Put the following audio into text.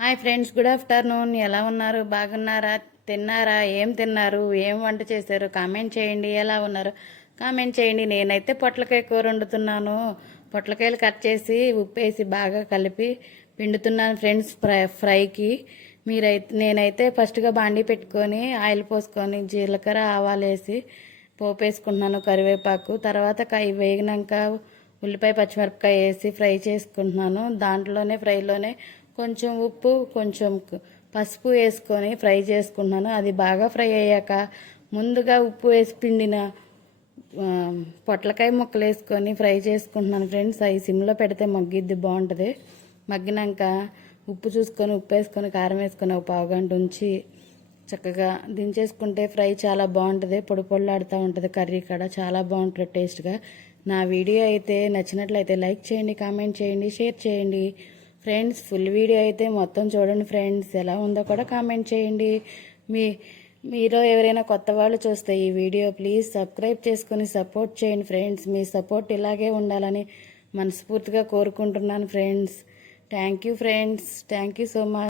Hi friends, good afternoon. ఎలా ఉన్నారు? బాగున్నారా? తిన్నారా? ఏం తిన్నారు? ఏం వంట చేశారు? కామెంట్ చేయండి. ఎలా ఉన్నారు కామెంట్ చేయండి. నేనైతే పొట్లకాయ కూర వండుతున్నాను. పొట్లకాయలు కట్ చేసి ఉప్పేసి బాగా కలిపి పిండుతున్నాను ఫ్రెండ్స్, ఫ్రైకి. నేనైతే ఫస్ట్గా బాండీ పెట్టుకొని ఆయిల్ పోసుకొని జీలకర్ర ఆవాలు వేసి పోపు వేసుకుంటున్నాను, కరివేపాకు. తర్వాత వేగినాక ఉల్లిపాయ పచ్చిమిరపకాయ వేసి ఫ్రై చేసుకుంటున్నాను. ఫ్రైలోనే కొంచెం ఉప్పు, కొంచెం పసుపు వేసుకొని ఫ్రై చేసుకుంటున్నాను. అది బాగా ఫ్రై అయ్యాక ముందుగా ఉప్పు వేసి పిండిన పొట్లకాయ ముక్కలు వేసుకొని ఫ్రై చేసుకుంటున్నాను ఫ్రెండ్స్. అవి సిమ్లో పెడితే మగ్గిద్ది, బాగుంటుంది. మగ్గినాక ఉప్పు చూసుకొని ఉప్పు వేసుకొని కారం వేసుకొని ఒక పావుగంట ఉంచి చక్కగా దించేసుకుంటే ఫ్రై చాలా బాగుంటుంది. పొడి పొడిలాడుతూ ఉంటుంది. కర్రీ కూడా చాలా బాగుంటుంది టేస్ట్గా. నా వీడియో అయితే నచ్చినట్లయితే లైక్ చేయండి, కామెంట్ చేయండి, షేర్ చేయండి ఫ్రెండ్స్. ఫుల్ వీడియో అయితే మొత్తం చూడండి ఫ్రెండ్స్. ఎలా ఉందో కూడా కామెంట్ చేయండి. మీరు ఎవరైనా కొత్త వాళ్ళు చూస్తే ఈ వీడియో ప్లీజ్ సబ్స్క్రైబ్ చేసుకొని సపోర్ట్ చేయండి ఫ్రెండ్స్. మీ సపోర్ట్ ఇలాగే ఉండాలని మనస్ఫూర్తిగా కోరుకుంటున్నాను friends. Thank you friends. Thank you so much.